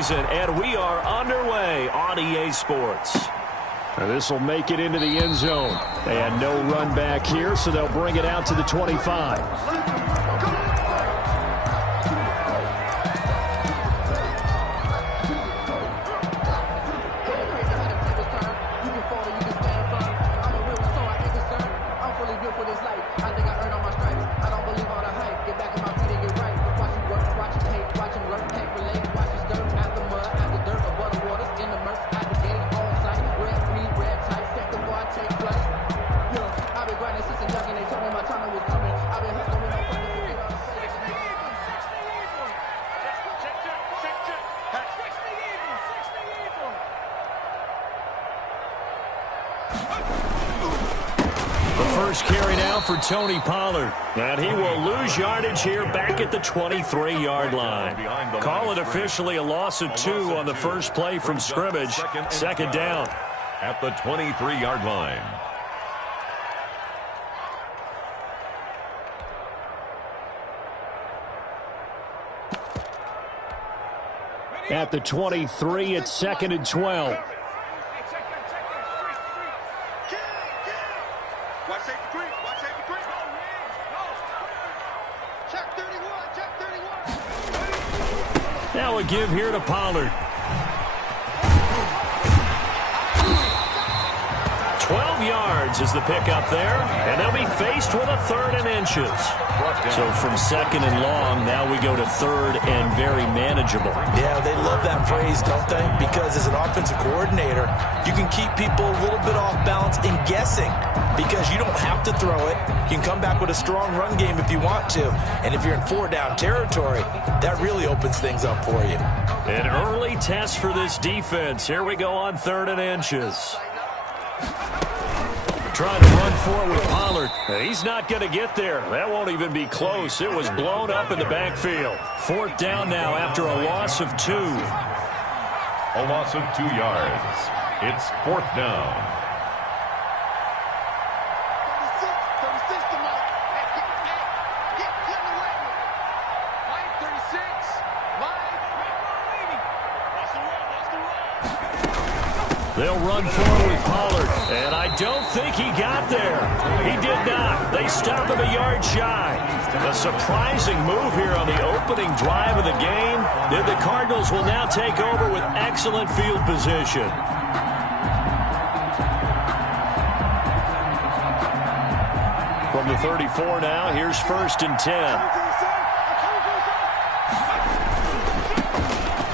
season, and we are underway on EA Sports. This will make it into the end zone. They had no run back here, so they'll bring it out to the 25. First carry now for Tony Pollard. And he will lose yardage here back at the 23-yard line. Call it officially a loss of 2 on the first play from scrimmage. Second down. At the 23-yard line. At the 23, it's 2nd and 12. Now a give here to Pollard. 12 yards is the pickup there, and they'll be faced with a 3rd and inches. So from 2nd and long, now we go to 3rd and very manageable. Yeah, they love that phrase, don't they? Because as an offensive coordinator, you can keep people a little bit off balance and guessing because you don't have to throw it. You can come back with a strong run game if you want to. And if you're in 4-down territory, that really opens things up for you. An early test for this defense. Here we go on 3rd and inches. Trying to run forward with Pollard. He's not going to get there. That won't even be close. It was blown up in the backfield. 4th down now after a loss of 2. A loss of 2 yards. It's 4th down. They'll run forward with Pollard, and I don't think he got there. He did not. They stop him a yard shy. A surprising move here on the opening drive of the game. Then the Cardinals will now take over with excellent field position. From the 34 now, here's 1st and 10.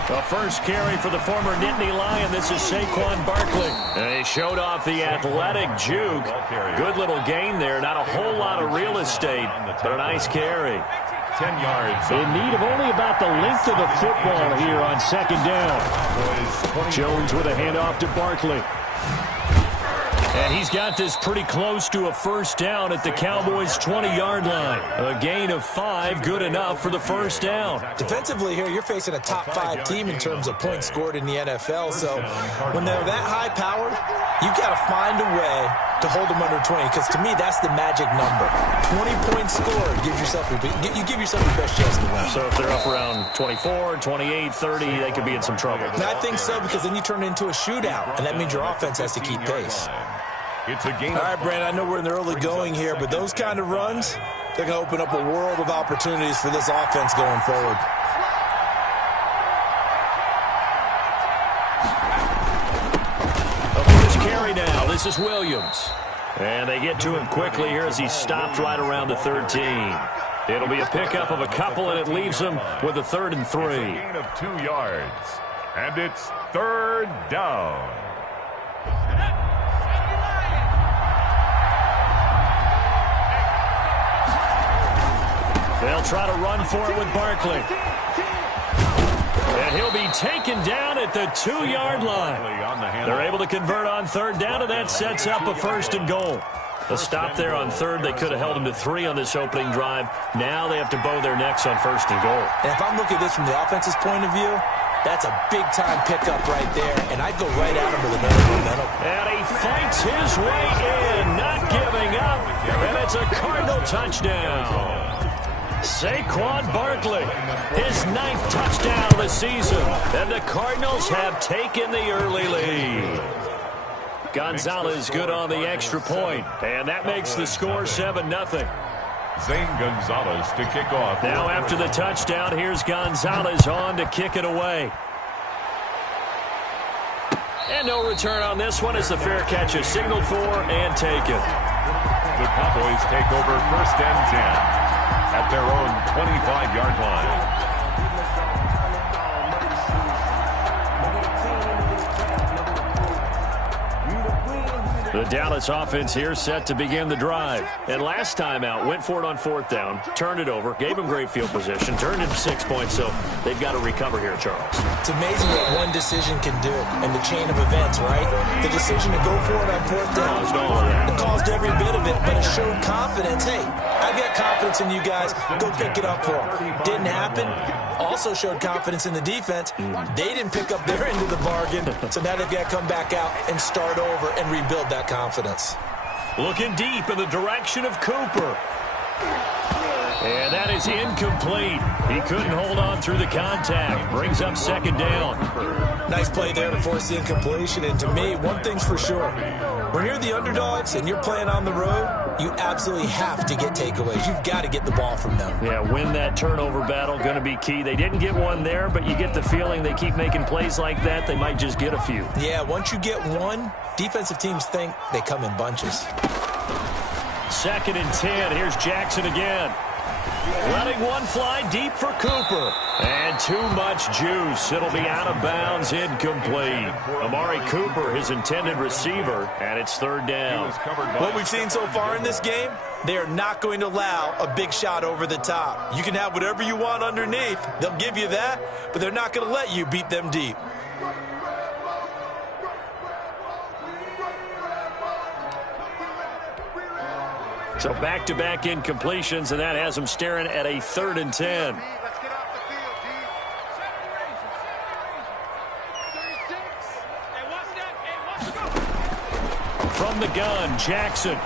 The first carry for the former Nittany Lion. This is Saquon Barkley. And he showed off the athletic juke. Good little gain there. Not a whole lot of real estate, but a nice carry. 10 yards. In need of only about the length of the football here on 2nd down. Jones with a handoff to Barkley. And he's got this pretty close to a 1st down at the Cowboys' 20-yard line. A gain of 5, good enough for the 1st down. Defensively here, you're facing a top 5 team in terms of points scored in the NFL. So when they're that high-powered, you've got to find a way to hold them under 20. Because to me, that's the magic number. 20 points scored gives yourself you give yourself your best chance to win. So if they're up around 24, 28, 30, they could be in some trouble. And I think so, because then you turn it into a shootout, and that means your offense has to keep pace. It's a game. All right, Brandon, I know we're in the early going here, but those kind of runs, they're going to open up a world of opportunities for this offense going forward. A first carry now. This is Williams. And they get to him quickly here as he stopped right around the 13. It'll be a pickup of a couple, and it leaves him with a 3rd and 3. It's a gain of 2 yards. And it's 3rd down. They'll try to run for it with Barkley. And he'll be taken down at the 2-yard line. They're able to convert on 3rd down, and that sets up a 1st and goal. A stop there on 3rd. They could have held him to 3 on this opening drive. Now they have to bow their necks on 1st and goal. And if I'm looking at this from the offense's point of view, that's a big-time pickup right there, and I'd go right at him with another momentum. And he fights his way in, not giving up, and it's a Cardinal touchdown. Saquon Barkley, his 9th touchdown of the season, and the Cardinals have taken the early lead. Gonzalez good on the extra point, and that makes the score 7-0. Zane Gonzalez to kick off. Now after the touchdown, here's Gonzalez on to kick it away. And no return on this one as the fair catch is signaled for and taken. The Cowboys take over 1st and 10 at their own 25-yard line. The Dallas offense here set to begin the drive. And last time out, went for it on 4th down, turned it over, gave them great field position, turned into 6 points, so they've got to recover here, Charles. It's amazing what one decision can do in the chain of events, right? The decision to go for it on 4th down. Caused all of that. It caused every bit of it, but it showed confidence. Hey, I've got confidence in you guys. Go pick it up for them. Didn't happen. Also showed confidence in the defense. They didn't pick up their end of the bargain, so now they've got to come back out and start over and rebuild that confidence. Looking deep in the direction of Cooper. And that is incomplete. He couldn't hold on through the contact. Brings up 2nd down. Nice play there to force the incompletion. And to me, one thing's for sure. When you're the underdogs and you're playing on the road, you absolutely have to get takeaways. You've got to get the ball from them. Yeah, win that turnover battle, going to be key. They didn't get one there, but you get the feeling they keep making plays like that, they might just get a few. Yeah, once you get one, defensive teams think they come in bunches. 2nd and 10. Here's Jackson again. Letting one fly deep for Cooper. And too much juice. It'll be out of bounds, incomplete. Amari Cooper, his intended receiver, and it's 3rd down. What we've seen so far in this game, they are not going to allow a big shot over the top. You can have whatever you want underneath. They'll give you that, but they're not going to let you beat them deep. So back-to-back incompletions, and that has them staring at a 3rd and 10. From the gun, Jackson.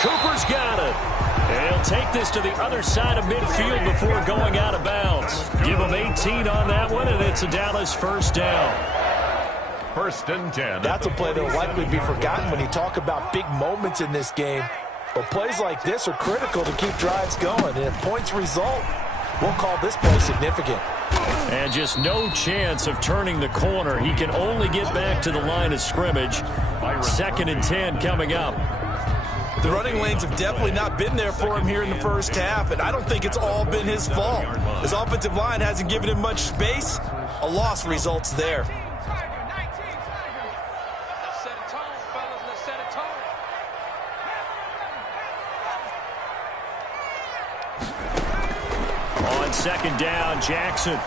Cooper's got it. And he'll take this to the other side of midfield before going out of bounds. Give him 18 on that one, and it's a Dallas 1st down. 1st and 10. That's a play that will likely be forgotten when you talk about big moments in this game. But plays like this are critical to keep drives going. And if points result, we'll call this play significant. And just no chance of turning the corner. He can only get back to the line of scrimmage. 2nd and 10 coming up. The running lanes have definitely not been there for him here in the 1st half, and I don't think it's all been his fault. His offensive line hasn't given him much space. A loss results there. On 2nd down, Jackson.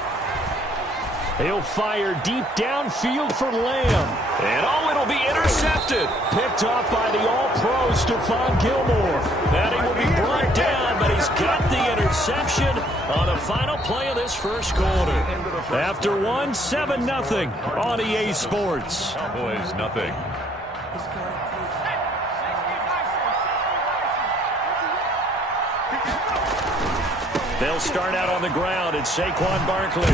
He'll fire deep downfield for Lamb. And it'll be intercepted. Picked off by the all-pro Stephon Gilmore. And he will be brought down, but he's got the interception on the final play of this 1st quarter. After one, 7-0 on EA Sports. Cowboys nothing. They'll start out on the ground. It's Saquon Barkley.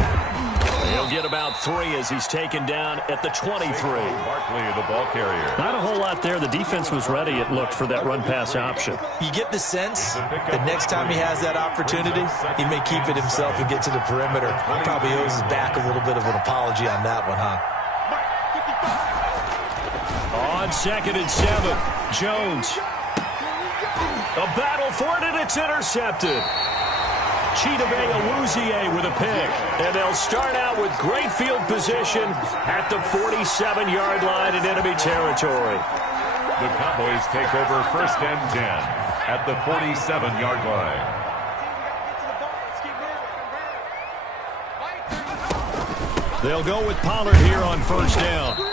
He'll get about 3 as he's taken down at the 23. Barkley, the ball carrier. Not a whole lot there. The defense was ready, it looked, for that run-pass option. You get the sense that next time he has that opportunity, he may keep it himself and get to the perimeter. He probably owes his back a little bit of an apology on that one, huh? On 2nd and 7, Jones. A battle for it, and it's intercepted. Chidobe Awuzie with a pick. And they'll start out with great field position at the 47-yard line in enemy territory. The Cowboys take over 1st and 10 at the 47-yard line. They'll go with Pollard here on 1st down.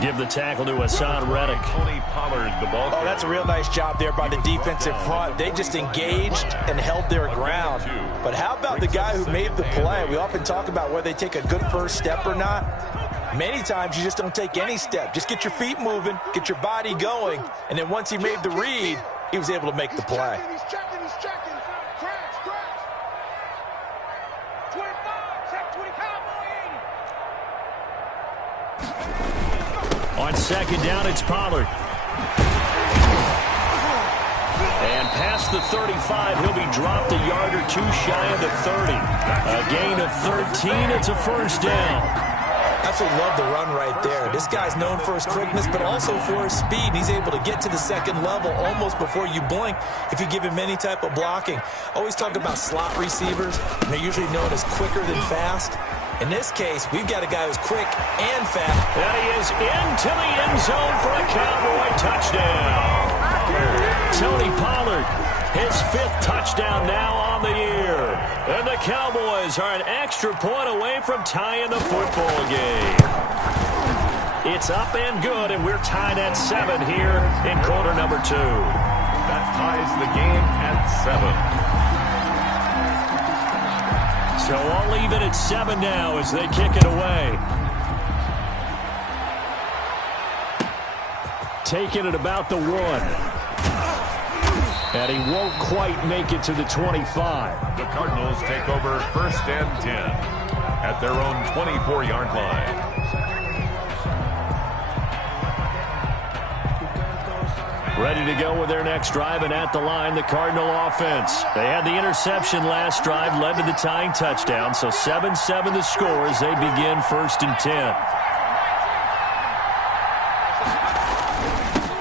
Give the tackle to Hassan Reddick. Tony Pollard, the ball. Oh, that's a real nice job there by the defensive front. They just engaged and held their ground. But how about the guy who made the play? We often talk about whether they take a good first step or not. Many times you just don't take any step. Just get your feet moving, get your body going, and then once he made the read, he was able to make the play. On second down, it's Pollard. And past the 35, he'll be dropped a yard or two shy of the 30. A gain of 13, it's a first down. Absolutely love the run right there. This guy's known for his quickness, but also for his speed. And he's able to get to the second level almost before you blink if you give him any type of blocking. Always talk about slot receivers, and they're usually known as quicker than fast. In this case, we've got a guy who's quick and fast. And he is into the end zone for a Cowboy touchdown. Tony Pollard, his 5th touchdown now on the year. And the Cowboys are an extra point away from tying the football game. It's up and good, and we're tied at 7 here in quarter number 2. That ties the game at 7. So I'll leave it at 7 now as they kick it away. Taking it about the 1. And he won't quite make it to the 25. The Cardinals take over 1st and 10 at their own 24-yard line. Ready to go with their next drive, and at the line, the Cardinal offense. They had the interception last drive, led to the tying touchdown, so 7-7 the score as they begin 1st and 10.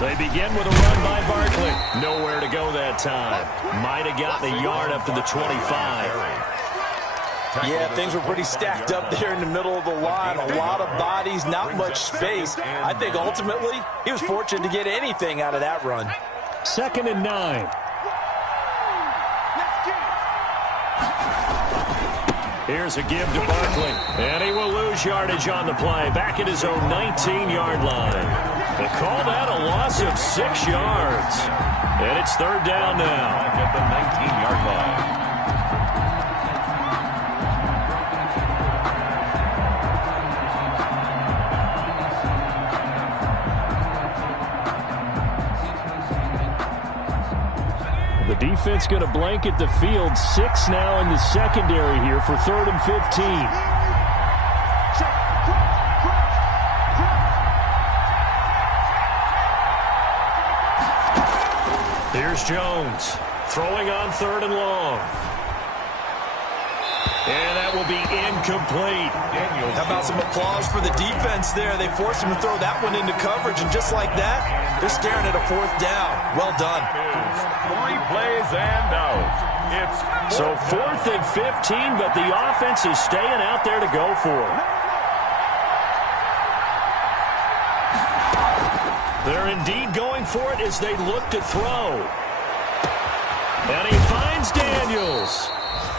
They begin with a run by Barkley. Nowhere to go that time. Might have gotten a yard up to the 25. Yeah, things were pretty stacked up there in the middle of the line. A lot of bodies, not much space. I think ultimately he was fortunate to get anything out of that run. 2nd and 9. Here's a give to Barkley. And he will lose yardage on the play. Back at his own 19-yard line. They call that a loss of 6 yards. And it's 3rd down now. At the 19-yard line. The defense going to blanket the field. 6 now in the secondary here for 3rd and 15. Here's Jones throwing on 3rd and long. And that will be incomplete. How about some applause for the defense there? They forced him to throw that one into coverage, and just like that, they're staring at a 4th down. Well done. 3 plays and out. It's so 4th and 15, but the offense is staying out there to go for it. They're indeed going for it as they look to throw. And he finds Daniels.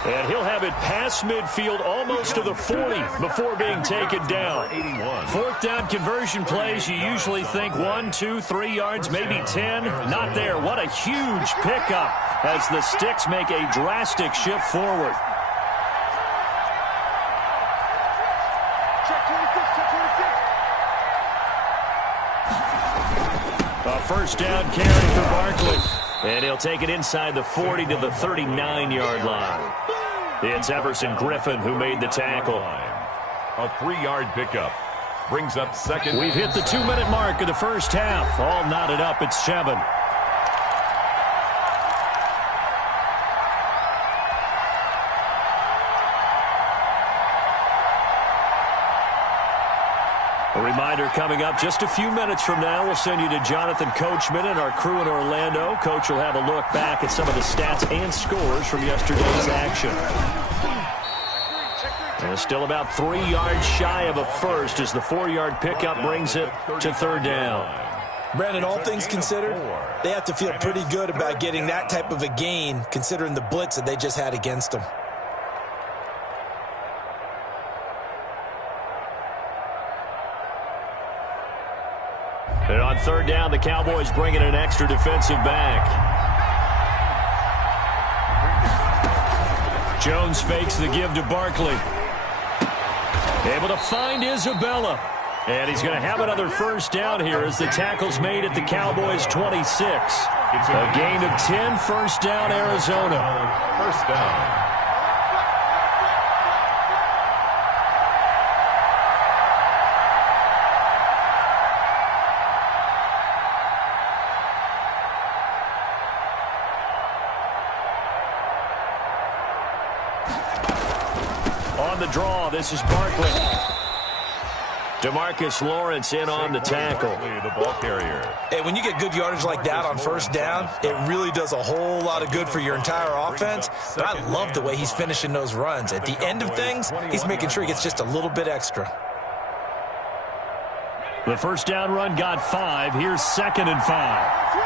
And he'll have it past midfield almost to the 40 before being taken down. 4th down conversion plays, you usually think 1, 2, 3 yards, maybe 10. Not there. What a huge pickup as the Sticks make a drastic shift forward. A 1st down carry for Barkley. And he'll take it inside the 40 to the 39-yard line. It's Everson Griffin who made the tackle. A 3-yard pickup brings up 2nd. We've hit the 2-minute mark of the first half. All knotted up at 7. A reminder coming up just a few minutes from now. We'll send you to Jonathan Coachman and our crew in Orlando. Coach will have a look back at some of the stats and scores from yesterday's action. And still about 3 yards shy of a first as the 4-yard pickup brings it to 3rd down. Brandon, all things considered, they have to feel pretty good about getting that type of a gain considering the blitz that they just had against them. And on 3rd down, the Cowboys bring in an extra defensive back. Jones fakes the give to Barkley. Able to find Isabella. And he's going to have another 1st down here as the tackle's made at the Cowboys' 26. A gain of 10, 1st down, Arizona. 1st down. draw. This is Barkley. DeMarcus Lawrence in on the tackle. The ball carrier. Hey, when you get good yardage like that on first down, it really does a whole lot of good for your entire offense. But I love the way he's finishing those runs. At the end of things, he's making sure he gets just a little bit extra. The first down run got 5. Here's 2nd and 5.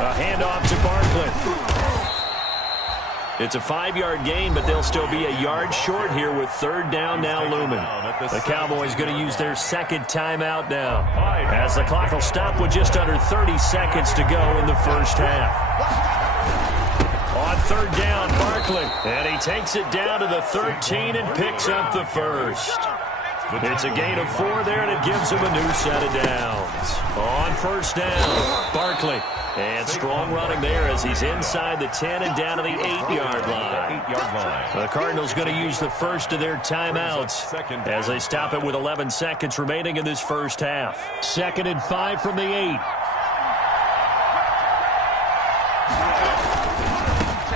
A handoff to Barkley. It's a 5-yard gain, but they'll still be a yard short here with 3rd down now looming. The Cowboys going to use their 2nd timeout now, as the clock will stop with just under 30 seconds to go in the first half. On 3rd down, Barkley, and he takes it down to the 13 and picks up the first. It's a gain of 4 there, and it gives him a new set of downs. On 1st down, Barkley. And strong running there as he's inside the 10 and down to the 8-yard line. The Cardinals going to use the first of their timeouts as they stop it with 11 seconds remaining in this first half. 2nd and 5 from the 8.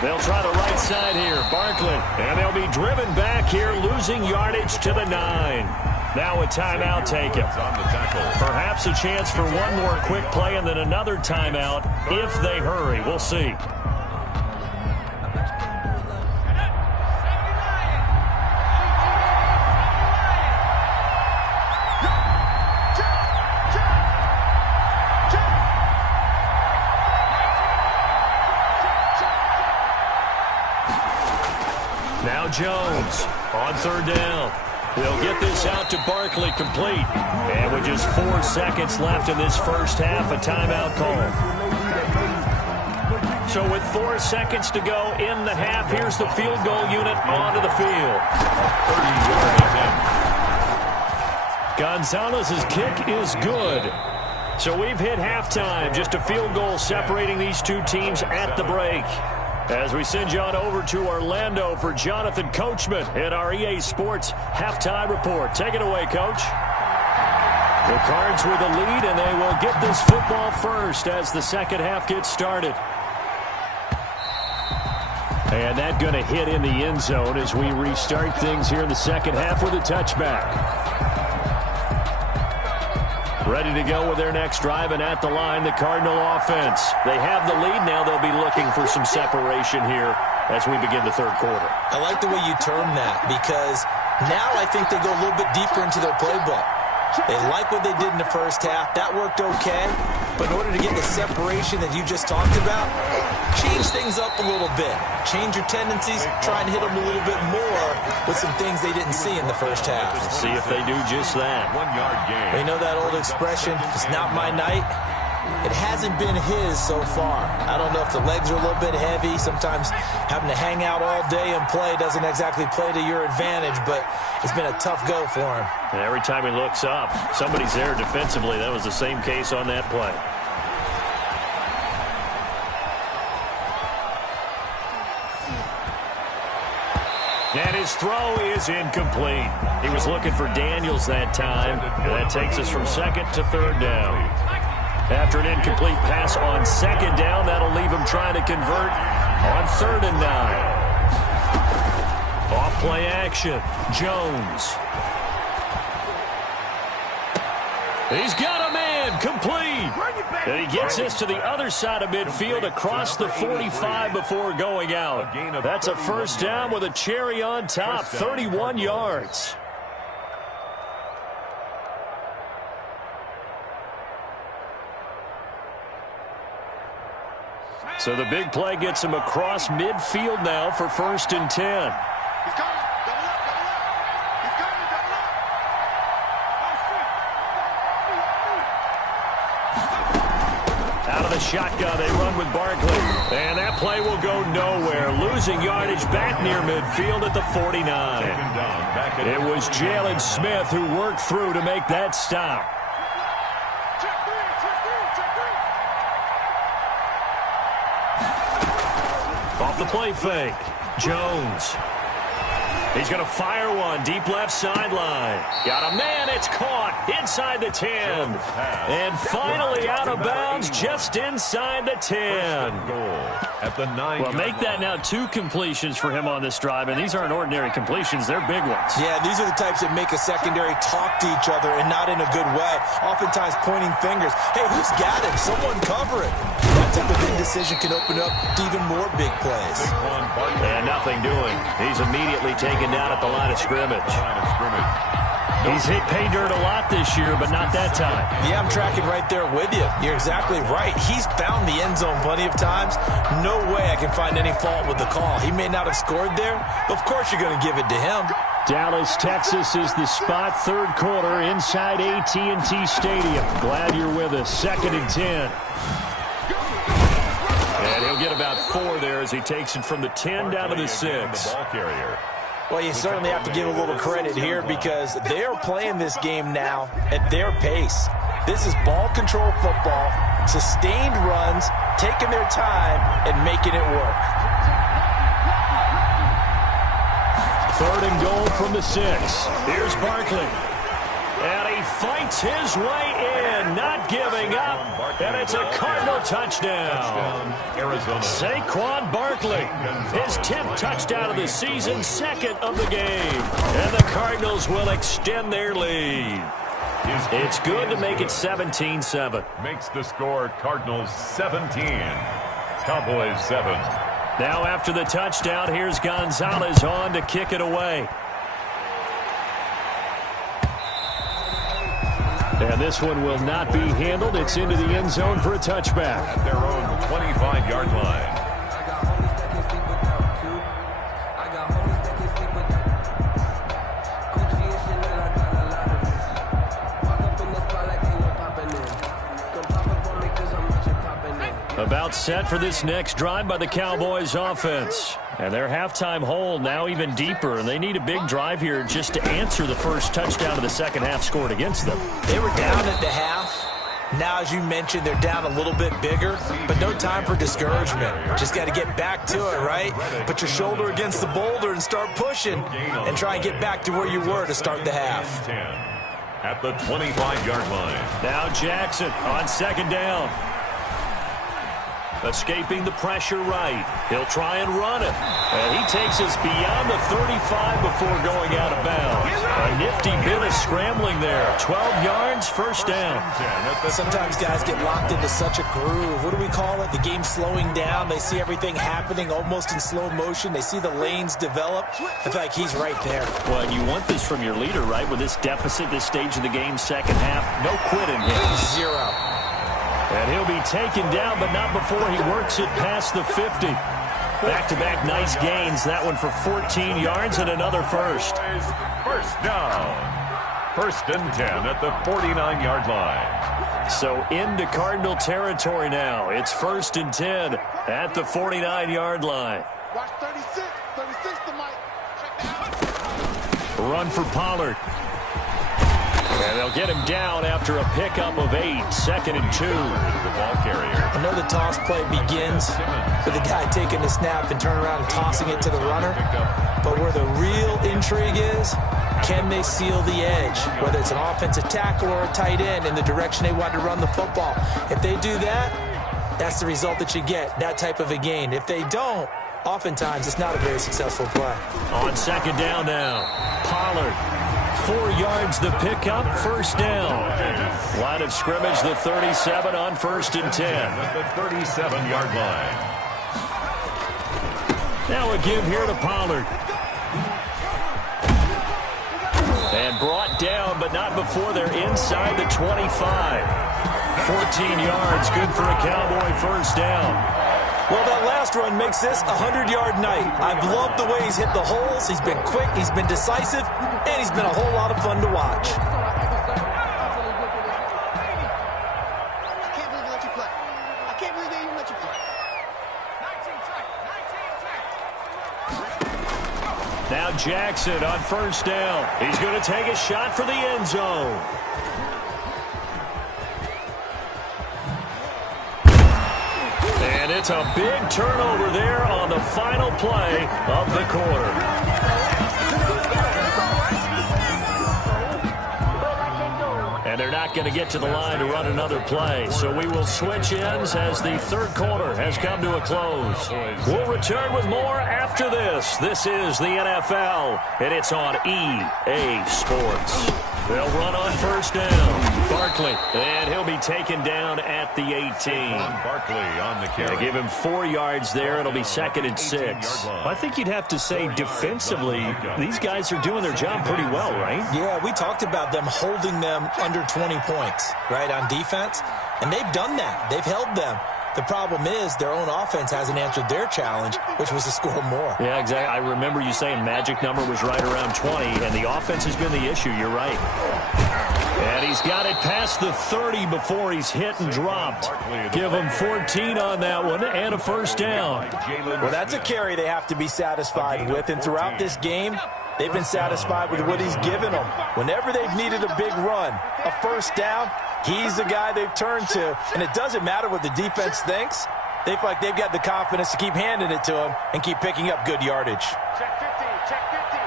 They'll try the right side here. Barkley. And they'll be driven back here, losing yardage to the 9. Now a timeout taken. Perhaps a chance for one more quick play and then another timeout if they hurry. We'll see. Now Jones on 3rd down. They'll get this out to Barkley complete. And with just 4 seconds left in this first half, a timeout call. So with 4 seconds to go in the half, here's the field goal unit onto the field. 30-yard. Gonzalez's kick is good. So we've hit halftime. Just a field goal separating these two teams at the break. As we send you on over to Orlando for Jonathan Coachman in our EA Sports Halftime Report. Take it away, Coach. The Cards with the lead, and they will get this football first as the second half gets started. And that going to hit in the end zone as we restart things here in the second half with a touchback. Ready to go with their next drive, and at the line, the Cardinal offense. They have the lead now. They'll be looking for some separation here as we begin the third quarter. I like the way you term that, because now I think they go a little bit deeper into their playbook. They like what they did in the first half. That worked okay. But in order to get the separation that you just talked about, change things up a little bit. Change your tendencies. Try and hit them a little bit more with some things they didn't see in the first half. Let's see if they do just that. 1-yard gain. They know that old expression, it's not my night. It hasn't been his so far. I don't know if the legs are a little bit heavy. Sometimes having to hang out all day and play doesn't exactly play to your advantage, but it's been a tough go for him. And every time he looks up, somebody's there defensively. That was the same case on that play. And his throw is incomplete. He was looking for Daniels that time. And that takes us from 2nd to 3rd down. After an incomplete pass on 2nd down, that'll leave him trying to convert on 3rd and 9. Off play action. Jones. He's got a man complete. And he gets this to the other side of midfield across the 45 before going out. That's a first down with a cherry on top, 31 yards. So the big play gets him across midfield now for 1st and 10. Out of the shotgun, they run with Barkley. And that play will go nowhere. Losing yardage back near midfield at the 49. It was Jalen Smith who worked through to make that stop. Off the play fake, Jones. He's going to fire one deep left sideline. Got a man. It's caught inside the 10. And finally out of bounds just inside the 10. At the 9. Well, make that now 2 completions for him on this drive, and these aren't ordinary completions. They're big ones. Yeah, these are the types that make a secondary talk to each other and not in a good way. Oftentimes pointing fingers. Hey, who's got him? Someone cover it. That type of indecision can open up to even more big plays. And nothing doing. He's immediately taken down at the line of scrimmage. He's hit pay dirt a lot this year, but not that time. Yeah, I'm tracking right there with you. You're exactly right. He's found the end zone plenty of times. No way I can find any fault with the call. He may not have scored there, but of course you're going to give it to him. Dallas, Texas is the spot. Third quarter inside AT&T Stadium. Glad you're with us. 2nd and 10. And he'll get about 4 there as he takes it from the 10 down to the 6. Ball carrier. Well, you certainly have to give a little credit here because they are playing this game now at their pace. This is ball control football, sustained runs, taking their time, and making it work. 3rd and goal from the 6. Here's Barkley. And he fights his way in, not giving up. And it's a Cardinal touchdown. Arizona. Saquon Barkley, his 10th touchdown of the season, 2nd of the game. And the Cardinals will extend their lead. It's good to make it 17-7. Makes the score Cardinals 17. Cowboys 7. Now after the touchdown, here's Gonzalez on to kick it away. And this one will not be handled. It's into the end zone for a touchback. At their own 25-yard line. About set for this next drive by the Cowboys offense. And their halftime hole now even deeper, and they need a big drive here just to answer the first touchdown of the second half scored against them. They were down at the half. Now, as you mentioned, they're down a little bit bigger, but no time for discouragement. Just got to get back to it, right? Put your shoulder against the boulder and start pushing and try and get back to where you were to start the half. At the 25-yard line. Now Jackson on 2nd down. Escaping the pressure right. He'll try and run it. And he takes us beyond the 35 before going out of bounds. A nifty bit of scrambling there. 12 yards, 1st down. Sometimes guys get locked into such a groove. What do we call it? The game's slowing down. They see everything happening almost in slow motion. They see the lanes develop. I feel like he's right there. Well, and you want this from your leader, right? With this deficit, this stage of the game, second half, no quit in him. 0. And he'll be taken down, but not before he works it past the 50. Back-to-back nice gains. That one for 14 yards and another first. First down. 1st and 10 at the 49-yard line. So into Cardinal territory now. It's 1st and 10 at the 49-yard line. Watch 36 to Mike. Check down. Run for Pollard. And they'll get him down after a pickup of 8. 2nd and 2. The ball carrier. I know the toss play begins with the guy taking the snap and turning around and tossing it to the runner. But where the real intrigue is, can they seal the edge? Whether it's an offensive tackle or a tight end in the direction they want to run the football. If they do that, that's the result that you get, that type of a gain. If they don't, oftentimes it's not a very successful play. On 2nd down now, Pollard. 4 yards the pickup, 1st down. Line of scrimmage, the 37 on 1st and 10. At the 37-yard line. Now a give here to Pollard. And brought down, but not before they're inside the 25. 14 yards, good for a Cowboy 1st down. Well, that last run makes this a 100-yard night. I've loved the way he's hit the holes. He's been quick, he's been decisive, and he's been a whole lot of fun to watch. I can't believe they let you play. I can't believe they even let you play. 19 tight. Now Jackson on 1st down. He's going to take a shot for the end zone. And it's a big turnover there on the final play of the quarter. And they're not going to get to the line to run another play. So we will switch ends as the third quarter has come to a close. We'll return with more after this. This is the NFL, and it's on EA Sports. They'll run on first down. Barkley, and he'll be taken down at the 18. Barkley on the carry. Give him 4 yards there. It'll be 2nd and 6. I think you'd have to say defensively, these guys are doing their job pretty well, right? Yeah, we talked about them holding them under 20 points, right, on defense. And they've done that. They've held them. The problem is their own offense hasn't answered their challenge, which was to score more. Yeah, exactly. I remember you saying magic number was right around 20, and the offense has been the issue. You're right. And he's got it past the 30 before he's hit and dropped. Give him 14 on that one and a first down. Well, that's a carry they have to be satisfied with, and throughout this game, they've been satisfied with what he's given them. Whenever they've needed a big run, a first down, he's the guy they've turned to, and it doesn't matter what the defense thinks. They feel like they've got the confidence to keep handing it to him and keep picking up good yardage. Check 50, check 50.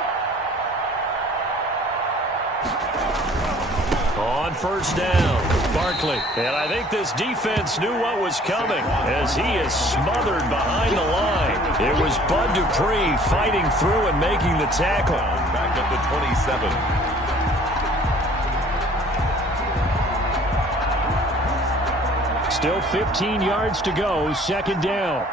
On first down, Barkley. And I think this defense knew what was coming as he is smothered behind the line. It was Bud Dupree fighting through and making the tackle. Back at the 27. Still 15 yards to go, 2nd down.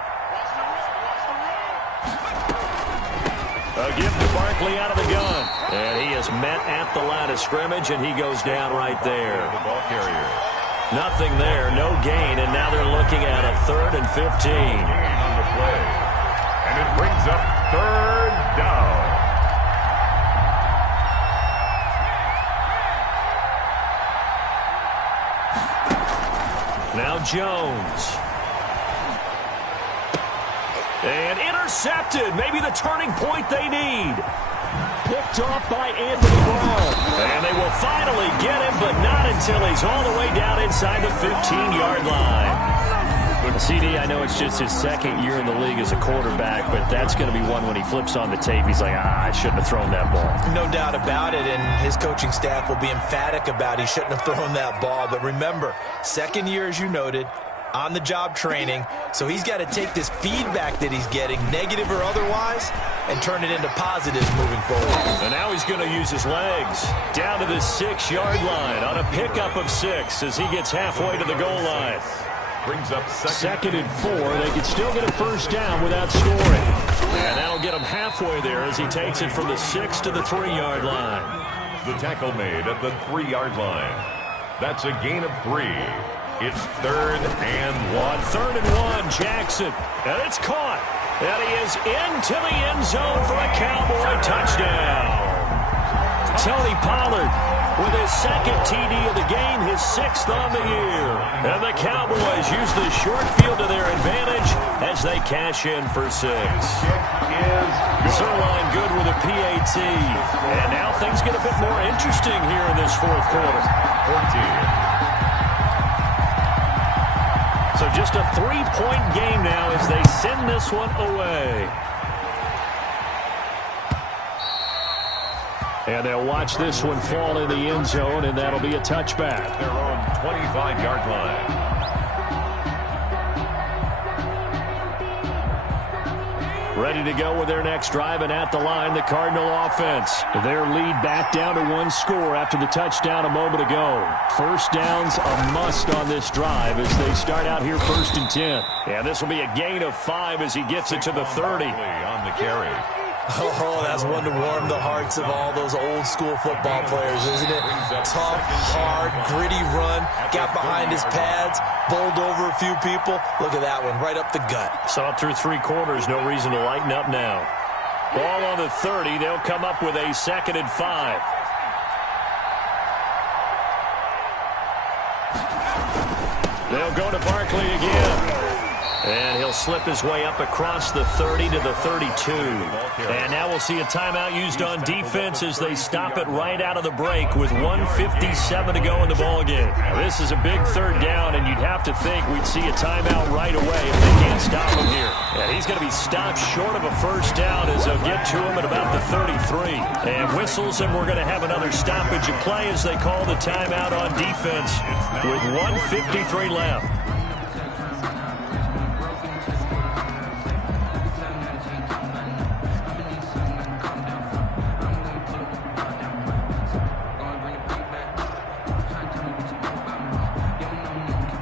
A give to Barkley out of the gun. And he is met at the line of scrimmage, and he goes down right there. The ball carrier. Nothing there, no gain, and now they're looking at a 3rd and 15. Gain on the play. And it brings up 3rd down. Now Jones. And intercepted. Maybe the turning point they need. Picked off by Anthony Brown. And they will finally get him, but not until he's all the way down inside the 15-yard line. CD, I know it's just his 2nd year in the league as a quarterback, but that's going to be one when he flips on the tape. He's like, I shouldn't have thrown that ball. No doubt about it, and his coaching staff will be emphatic about he shouldn't have thrown that ball. But remember, 2nd year, as you noted, on-the-job training, so he's got to take this feedback that he's getting, negative or otherwise, and turn it into positives moving forward. And now he's going to use his legs down to the 6-yard line on a pickup of 6 as he gets halfway to the goal line. Brings up 2nd and 4. They could still get a first down without scoring. And that'll get him halfway there as he takes it from the 6 to the 3-yard line. The tackle made at the 3-yard line. That's a gain of 3. It's 3rd and 1. On 3rd and 1, Jackson. And it's caught. And he is into the end zone for a Cowboy touchdown. Tony Pollard with his 2nd TD of the game, his 6th on the year. And the Cowboys use the short field to their advantage as they cash in for 6. Zerline good with a PAT. And now things get a bit more interesting here in this 4th quarter. 14. So just a 3-point game now as they send this one away. And they'll watch this one fall in the end zone, and that'll be a touchback. Their own 25-yard line. Ready to go with their next drive, and at the line, the Cardinal offense. Their lead back down to 1 score after the touchdown a moment ago. First down's a must on this drive as they start out here 1st and 10. And this will be a gain of 5 as he gets it to the 30. On the carry. Oh, that's one to warm the hearts of all those old-school football players, isn't it? Tough, hard, gritty run, got behind his pads, bowled over a few people. Look at that one, right up the gut. So up through 3 quarters, no reason to lighten up now. Ball on the 30, they'll come up with a 2nd and 5. They'll go to Barkley again. And he'll slip his way up across the 30 to the 32. And now we'll see a timeout used on defense as they stop it right out of the break with 1:57 to go in the ballgame. This is a big 3rd down, and you'd have to think we'd see a timeout right away if they can't stop him here. And he's going to be stopped short of a first down as they'll get to him at about the 33. And whistles, and we're going to have another stoppage of play as they call the timeout on defense with 1:53 left.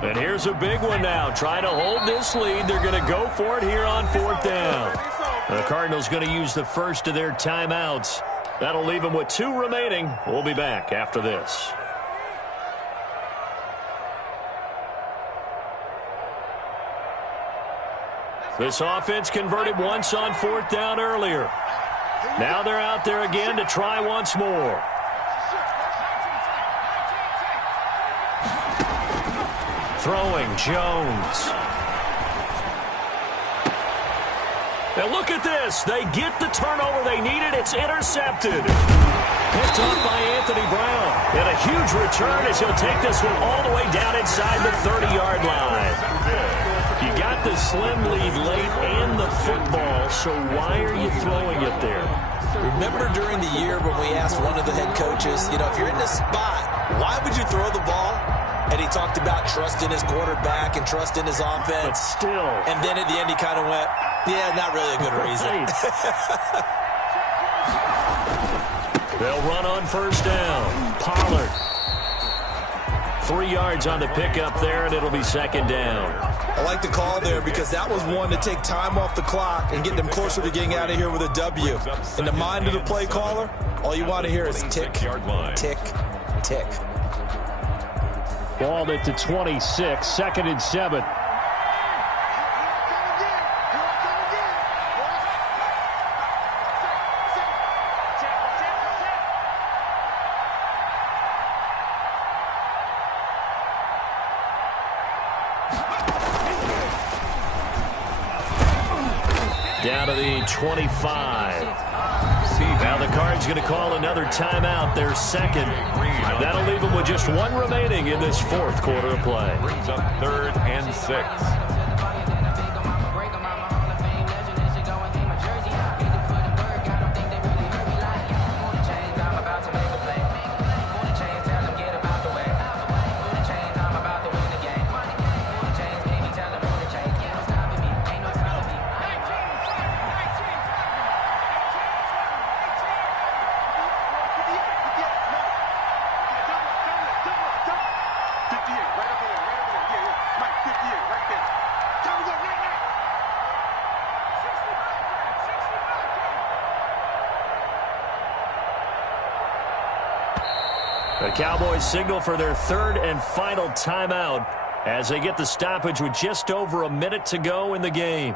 And here's a big one now. Trying to hold this lead. They're going to go for it here on 4th down. The Cardinals going to use the first of their timeouts. That'll leave them with 2 remaining. We'll be back after this. This offense converted once on 4th down earlier. Now they're out there again to try once more. Throwing, Jones. Now look at this. They get the turnover they needed. It's intercepted. Picked up by Anthony Brown. And a huge return as he'll take this one all the way down inside the 30-yard line. You got the slim lead late and the football, so why are you throwing it there? Remember during the year when we asked one of the head coaches, if you're in this spot, why would you throw the ball? And he talked about trusting his quarterback and trusting his offense. But still. And then at the end he kind of went, yeah, not really a good reason. They'll run on first down. Pollard. 3 yards on the pickup there, and it'll be 2nd down. I like the call there because that was one to take time off the clock and get them closer to getting out of here with a W. In the mind of the play caller, all you want to hear is tick, tick, tick. Ball at the 26, 2nd and 7. Down to the 25. Now the Cards going to call another timeout, their 2nd. That'll leave them with just 1 remaining in this 4th quarter of play. Brings up 3rd and 6. The Cowboys signal for their 3rd and final timeout as they get the stoppage with just over a minute to go in the game.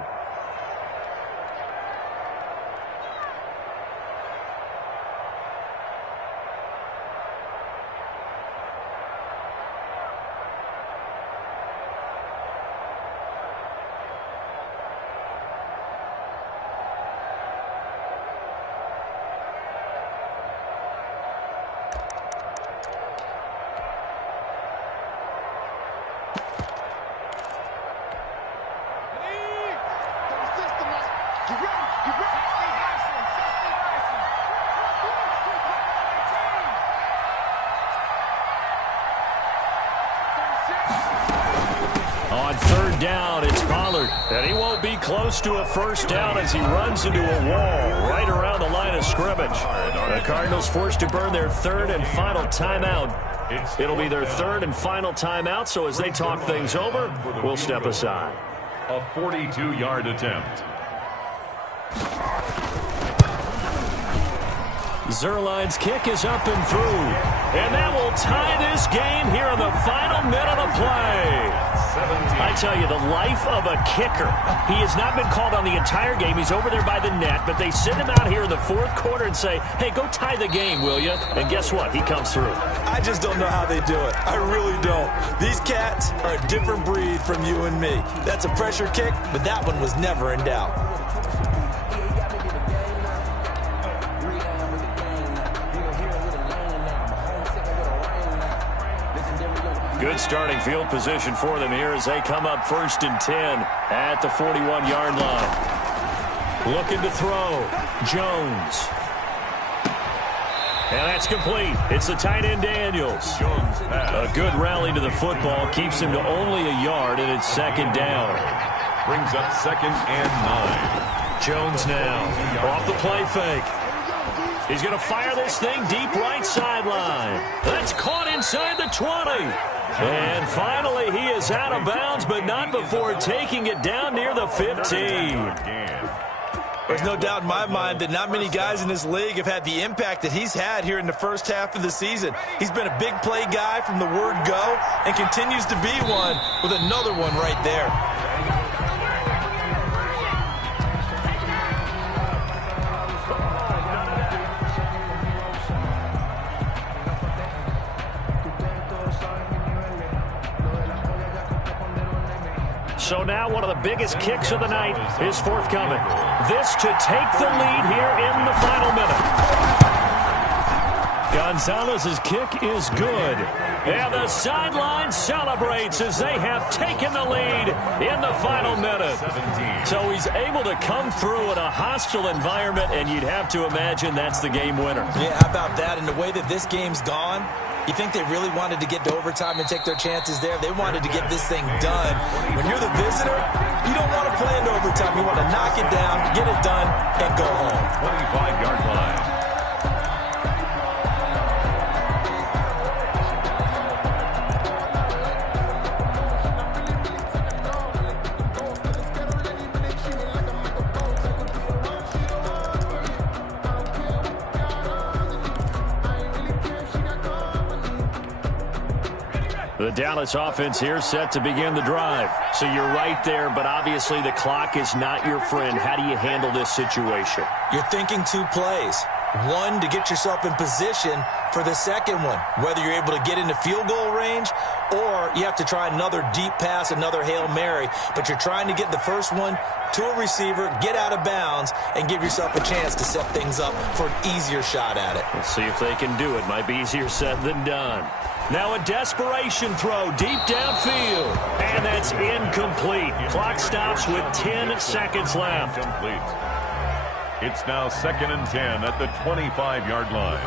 On 3rd down, it's Pollard. And he won't be close to a first down as he runs into a wall right around the line of scrimmage. The Cardinals forced to burn their 3rd and final timeout. It'll be their 3rd and final timeout, so as they talk things over, we'll step aside. A 42-yard attempt. Zerline's kick is up and through. And that will tie this game here in the final minute of play. I tell you, the life of a kicker. He has not been called on the entire game. He's over there by the net, but they send him out here in the 4th quarter and say, hey, go tie the game, will you? And guess what? He comes through. I just don't know how they do it. I really don't. These cats are a different breed from you and me. That's a pressure kick, but that one was never in doubt. Good starting field position for them here as they come up 1st and 10 at the 41-yard line. Looking to throw. Jones. And that's complete. It's the tight end Daniels. A good rally to the football. Keeps him to only a yard, and it's 2nd down. Brings up 2nd and 9. Jones now off the play fake. He's going to fire this thing deep right sideline. That's caught inside the 20. And finally, he is out of bounds, but not before taking it down near the 15. There's no doubt in my mind that not many guys in this league have had the impact that he's had here in the first half of the season. He's been a big play guy from the word go and continues to be one with another one right there. So now one of the biggest kicks of the night is forthcoming. This to take the lead here in the final minute. Gonzalez's kick is good. And the sideline celebrates as they have taken the lead in the final minute. So he's able to come through in a hostile environment, and you'd have to imagine that's the game winner. Yeah, how about that? And the way that this game's gone, you think they really wanted to get to overtime and take their chances there? They wanted to get this thing done. When you're the visitor, you don't want to play into overtime. You want to knock it down, get it done, and go home. 25-yard line. The Dallas offense here set to begin the drive. So you're right there, but obviously the clock is not your friend. How do you handle this situation? You're thinking 2 plays. One, to get yourself in position for the second one, whether you're able to get into field goal range or you have to try another deep pass, another Hail Mary. But you're trying to get the first one to a receiver, get out of bounds, and give yourself a chance to set things up for an easier shot at it. Let's see if they can do it. Might be easier said than done. Now a desperation throw deep downfield. And that's incomplete. Clock stops with 10 seconds left. Incomplete. It's now 2nd and 10 at the 25-yard line.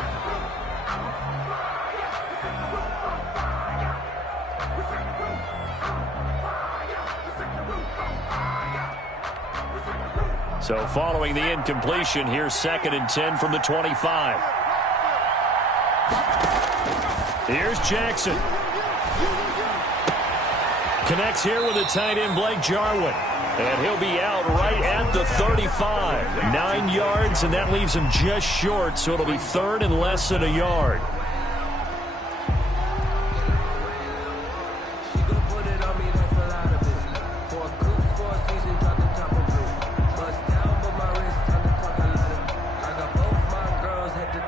So following the incompletion, here's 2nd and 10 from the 25. Here's Jackson. Connects here with the tight end Blake Jarwin. And he'll be out right at the 35. 9 yards, and that leaves him just short, so it'll be 3rd and less than a yard.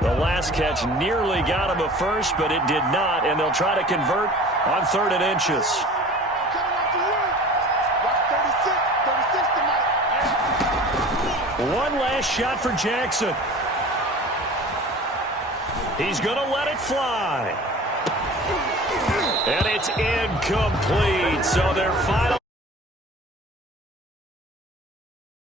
The last catch nearly got him a first, but it did not, and they'll try to convert on 3rd and inches. One last shot for Jackson. He's going to let it fly. And it's incomplete. So their final